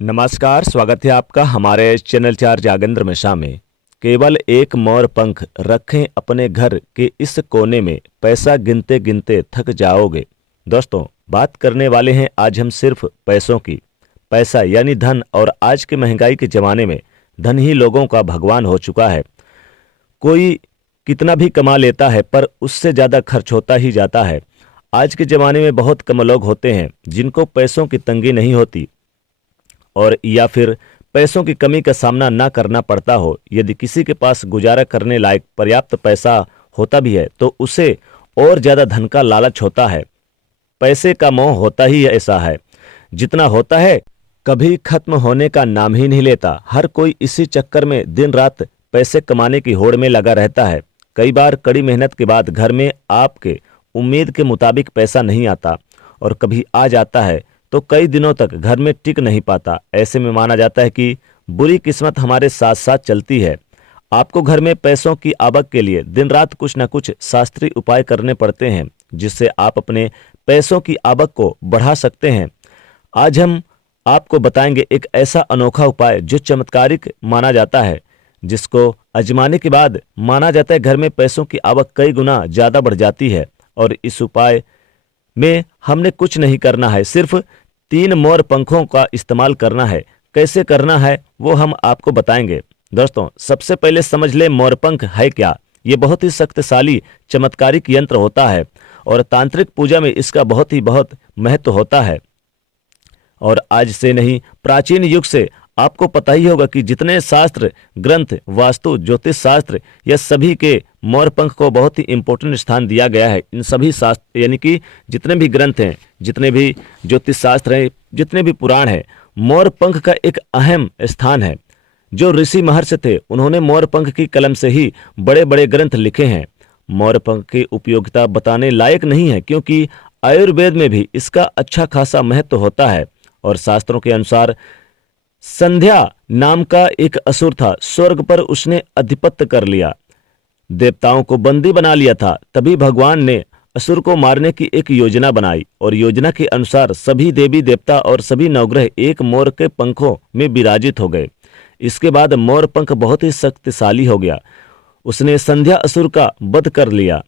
नमस्कार, स्वागत है आपका हमारे चैनल 4 जागेंद्र मिश्रा में। केवल एक मोर पंख रखें अपने घर के इस कोने में, पैसा गिनते गिनते थक जाओगे। दोस्तों, बात करने वाले हैं आज हम सिर्फ पैसों की। पैसा यानी धन, और आज के महंगाई के ज़माने में धन ही लोगों का भगवान हो चुका है। कोई कितना भी कमा लेता है पर उससे ज़्यादा खर्च होता ही जाता है। आज के ज़माने में बहुत कम लोग होते हैं जिनको पैसों की तंगी नहीं होती, और या फिर पैसों की कमी का सामना ना करना पड़ता हो। यदि किसी के पास गुजारा करने लायक पर्याप्त पैसा होता भी है तो उसे और ज़्यादा धन का लालच होता है। पैसे का मोह होता ही ऐसा है, जितना होता है कभी खत्म होने का नाम ही नहीं लेता। हर कोई इसी चक्कर में दिन रात पैसे कमाने की होड़ में लगा रहता है। कई बार कड़ी मेहनत के बाद घर में आपके उम्मीद के मुताबिक पैसा नहीं आता, और कभी आ जाता है तो कई दिनों तक घर में टिक नहीं पाता। ऐसे में माना जाता है कि बुरी किस्मत हमारे साथ साथ चलती है। आपको घर में पैसों की आवक के लिए दिन रात कुछ न कुछ शास्त्रीय उपाय करने पड़ते हैं, जिससे आप अपने पैसों की आवक को बढ़ा सकते हैं। आज हम आपको बताएंगे एक ऐसा अनोखा उपाय जो चमत्कारिक माना जाता है, जिसको आजमाने के बाद माना जाता है घर में पैसों की आवक कई गुना ज़्यादा बढ़ जाती है। और इस उपाय में हमने कुछ नहीं करना है, सिर्फ 3 मोर पंखों का इस्तेमाल करना है। कैसे करना है वो हम आपको बताएंगे। दोस्तों, सबसे पहले समझ ले मोर पंख है क्या। ये बहुत ही शक्तिशाली चमत्कारिक यंत्र होता है और तांत्रिक पूजा में इसका बहुत महत्व होता है। और आज से नहीं, प्राचीन युग से आपको पता ही होगा कि जितने शास्त्र ग्रंथ, वास्तु, ज्योतिष शास्त्र, यह सभी के मोर पंख को बहुत ही इंपॉर्टेंट स्थान दिया गया है। इन सभी शास्त्र यानी कि जितने भी ग्रंथ हैं, जितने भी ज्योतिष शास्त्र हैं, जितने भी पुराण हैं, मोर पंख का एक अहम स्थान है। जो ऋषि महर्षि थे उन्होंने मोर पंख की कलम से ही बड़े बड़े ग्रंथ लिखे हैं। मोर पंख की उपयोगिता बताने लायक नहीं है, क्योंकि आयुर्वेद में भी इसका अच्छा खासा महत्व होता है। और शास्त्रों के अनुसार संध्या नाम का एक असुर था, स्वर्ग पर उसने अधिपत्य कर लिया, देवताओं को बंदी बना लिया था। तभी भगवान ने असुर को मारने की एक योजना बनाई, और योजना के अनुसार सभी देवी देवता और सभी नवग्रह एक मोर के पंखों में विराजित हो गए। इसके बाद मोर पंख बहुत ही शक्तिशाली हो गया। उसने संध्या असुर का वध कर लिया।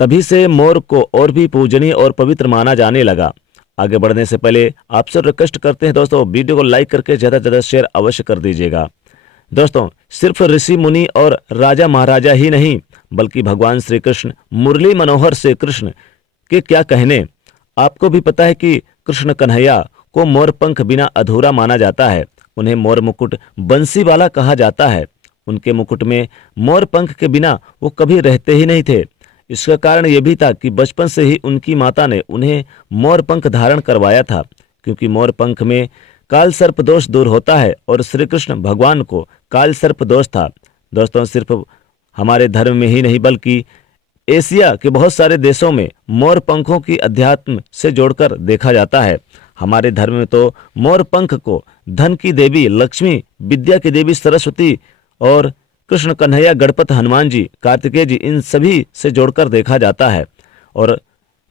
तभी से मोर को और भी पूजनीय और पवित्र माना जाने लगा। आगे बढ़ने से पहले आपसे रिक्वेस्ट करते हैं दोस्तों, वीडियो को लाइक करके ज़्यादा से ज़्यादा शेयर अवश्य कर दीजिएगा। दोस्तों, सिर्फ ऋषि मुनि और राजा महाराजा ही नहीं, बल्कि भगवान श्री कृष्ण, मुरली मनोहर से कृष्ण के क्या कहने। आपको भी पता है कि कृष्ण कन्हैया को मोर पंख बिना अधूरा माना जाता है। उन्हें मोर मुकुट बंसी वाला कहा जाता है। उनके मुकुट में मोर पंख के बिना वो कभी रहते ही नहीं थे। इसका कारण यह भी था कि बचपन से ही उनकी माता ने उन्हें मोर पंख धारण करवाया था, क्योंकि मोर पंख में काल सर्प दोष दूर होता है, और श्री कृष्ण भगवान को काल सर्प दोष था। दोस्तों, सिर्फ हमारे धर्म में ही नहीं बल्कि एशिया के बहुत सारे देशों में मोर पंखों की अध्यात्म से जोड़कर देखा जाता है। हमारे धर्म में तो मोर पंख को धन की देवी लक्ष्मी, विद्या की देवी सरस्वती, और कृष्ण कन्हैया, गणपत, हनुमान जी, कार्तिकेय जी, इन सभी से जोड़कर देखा जाता है। और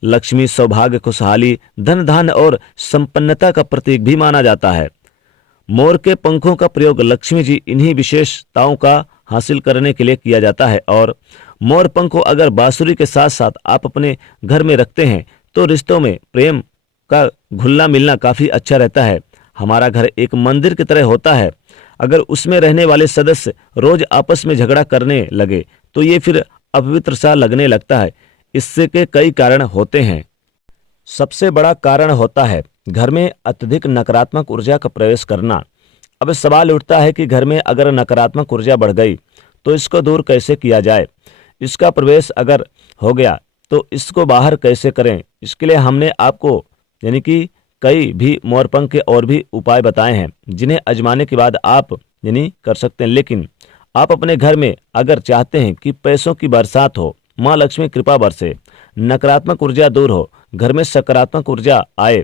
लक्ष्मी सौभाग्य, खुशहाली, धन धान्य और संपन्नता का प्रतीक भी माना जाता है। मोर के पंखों का प्रयोग लक्ष्मी जी इन्हीं विशेषताओं का हासिल करने के लिए किया जाता है। और मोर पंख को अगर बांसुरी के साथ साथ आप अपने घर में रखते हैं तो रिश्तों में प्रेम का घुलना मिलना काफ़ी अच्छा रहता है। हमारा घर एक मंदिर की तरह होता है। अगर उसमें रहने वाले सदस्य रोज आपस में झगड़ा करने लगे तो ये फिर अपवित्र सा लगने लगता है। इससे के कई कारण होते हैं। सबसे बड़ा कारण होता है घर में अत्यधिक नकारात्मक ऊर्जा का प्रवेश करना। अब सवाल उठता है कि घर में अगर नकारात्मक ऊर्जा बढ़ गई तो इसको दूर कैसे किया जाए। इसका प्रवेश अगर हो गया तो इसको बाहर कैसे करें। इसके लिए हमने आपको यानी कि कई भी मोर पंख के और भी उपाय बताए हैं, जिन्हें आजमाने के बाद आप यानी कर सकते हैं। लेकिन आप अपने घर में अगर चाहते हैं कि पैसों की बरसात हो, माँ लक्ष्मी कृपा बरसे, नकारात्मक ऊर्जा दूर हो, घर में सकारात्मक ऊर्जा आए,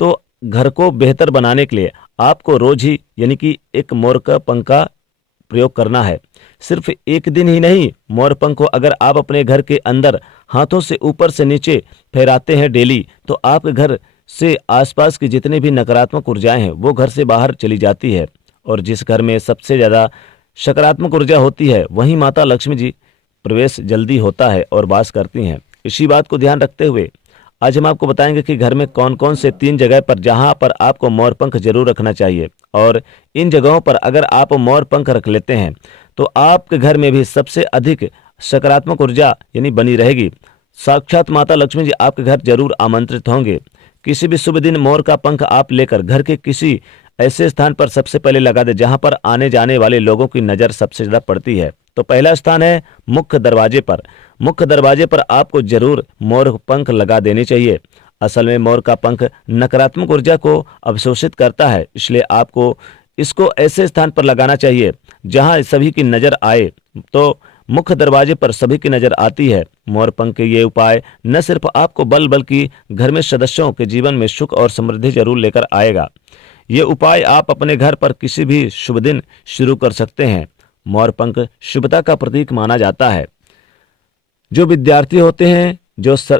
तो घर को बेहतर बनाने के लिए आपको रोज ही यानी कि एक मोर का पंख का प्रयोग करना है। सिर्फ एक दिन ही नहीं, मोर पंख को अगर आप अपने घर के अंदर हाथों से ऊपर से नीचे फहराते हैं डेली, तो आपके घर से आसपास की जितनी भी नकारात्मक ऊर्जाएं हैं वो घर से बाहर चली जाती है। और जिस घर में सबसे ज़्यादा सकारात्मक ऊर्जा होती है वहीं माता लक्ष्मी जी प्रवेश जल्दी होता है और वास करती हैं। इसी बात को ध्यान रखते हुए आज हम आपको बताएंगे कि घर में कौन कौन से 3 जगह पर जहां पर आपको मोर पंख जरूर रखना चाहिए, और इन जगहों पर अगर आप मोर पंख रख लेते हैं तो आपके घर में भी सबसे अधिक सकारात्मक ऊर्जा यानी बनी रहेगी। साक्षात माता लक्ष्मी जी आपके घर जरूर आमंत्रित होंगे। किसी भी शुभ दिन मोर का पंख आप लेकर घर के किसी ऐसे स्थान पर सबसे पहले लगा दे जहां पर आने जाने वाले लोगों की नज़र सबसे ज़्यादा पड़ती है। तो पहला स्थान है मुख्य दरवाजे पर। मुख्य दरवाजे पर आपको जरूर मोर पंख लगा देने चाहिए। असल में मोर का पंख नकारात्मक ऊर्जा को अवशोषित करता है, इसलिए आपको इसको ऐसे स्थान पर लगाना चाहिए जहां सभी की नज़र आए। तो मुख्य दरवाजे पर सभी की नज़र आती है। मोर पंख के ये उपाय न सिर्फ आपको बल्कि घर में सदस्यों के जीवन में सुख और समृद्धि जरूर लेकर आएगा। ये उपाय आप अपने घर पर किसी भी शुभ दिन शुरू कर सकते हैं। मोर पंख शुभता का प्रतीक माना जाता है। जो विद्यार्थी होते हैं,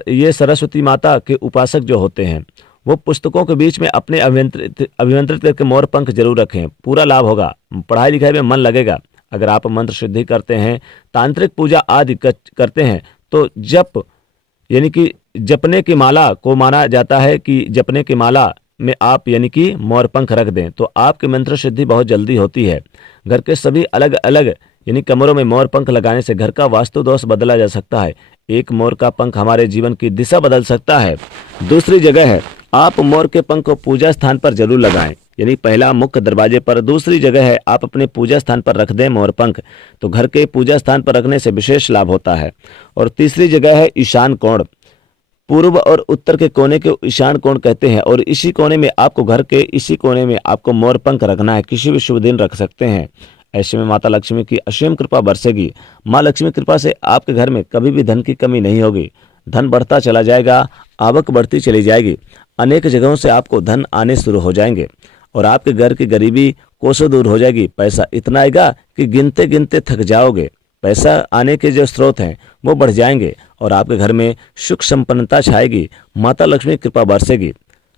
ये सरस्वती माता के उपासक जो होते हैं, वो पुस्तकों के बीच में अपने अभिमंत्रित करके मोर पंख जरूर रखें। पूरा लाभ होगा, पढ़ाई लिखाई में मन लगेगा। अगर आप मंत्र सिद्धि करते हैं, तांत्रिक पूजा आदि करते हैं तो जप यानी कि जपने की माला को माना जाता है कि जपने की माला में आप यानी कि मोर पंख रख दें तो आपकी मंत्र सिद्धि बहुत जल्दी होती है। घर के सभी अलग अलग यानी कमरों में मोर पंख लगाने से घर का वास्तु दोष बदला जा सकता है। एक मोर का पंख हमारे जीवन की दिशा बदल सकता है। दूसरी जगह है, आप मोर के पंख को पूजा स्थान पर जरूर लगाएं। यानी पहला मुख्य दरवाजे पर, दूसरी जगह है आप अपने पूजा स्थान पर रख दें मोर पंख, तो घर के पूजा स्थान पर रखने से विशेष लाभ होता है। और तीसरी जगह है ईशान कोण। पूर्व और उत्तर के कोने के ईशान कोण कहते हैं, और इसी कोने में आपको घर के इसी कोने में आपको मोर पंख रखना है। किसी भी शुभ दिन रख सकते हैं। ऐसे में माता लक्ष्मी की असीम कृपा बरसेगी। माँ लक्ष्मी कृपा से आपके घर में कभी भी धन की कमी नहीं होगी। धन बढ़ता चला जाएगा, आवक बढ़ती चली जाएगी। अनेक जगहों से आपको धन आने शुरू हो जाएंगे और आपके घर की गरीबी कोसों दूर हो जाएगी। पैसा इतना आएगा कि गिनते गिनते थक जाओगे। पैसा आने के जो स्रोत हैं वो बढ़ जाएंगे और आपके घर में सुख संपन्नता छाएगी। माता लक्ष्मी कृपा बरसेगी।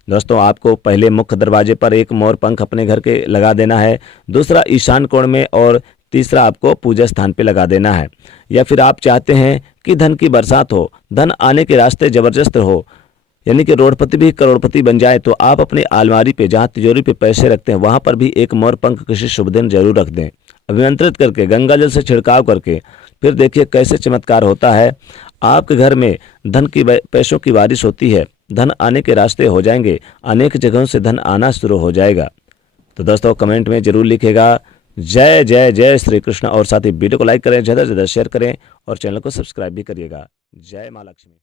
दोस्तों, आपको पहले मुख्य दरवाजे पर एक मोर पंख अपने घर के लगा देना है, दूसरा ईशान कोण में और तीसरा आपको पूजा स्थान पे लगा देना है। या फिर आप चाहते हैं कि धन की बरसात हो, धन आने के रास्ते जबरदस्त हो, यानी कि रोडपति भी करोड़पति बन जाए, तो आप अपनी अलमारी पे जहाँ तिजोरी पे पैसे रखते हैं वहां पर भी एक मोर पंख किसी शुभ दिन जरूर रख दें। अभिमंत्रित करके गंगा जल से छिड़काव करके फिर देखिए कैसे चमत्कार होता है। आपके घर में धन की पैसों की बारिश होती है, धन आने के रास्ते हो जाएंगे, अनेक जगहों से धन आना शुरू हो जाएगा। तो दोस्तों, कमेंट में जरूर लिखेगा जय जय जय श्री कृष्ण, और साथ ही वीडियो को लाइक करें, ज़्यादा से ज़्यादा शेयर करें और चैनल को सब्सक्राइब भी करिएगा। जय माँ लक्ष्मी।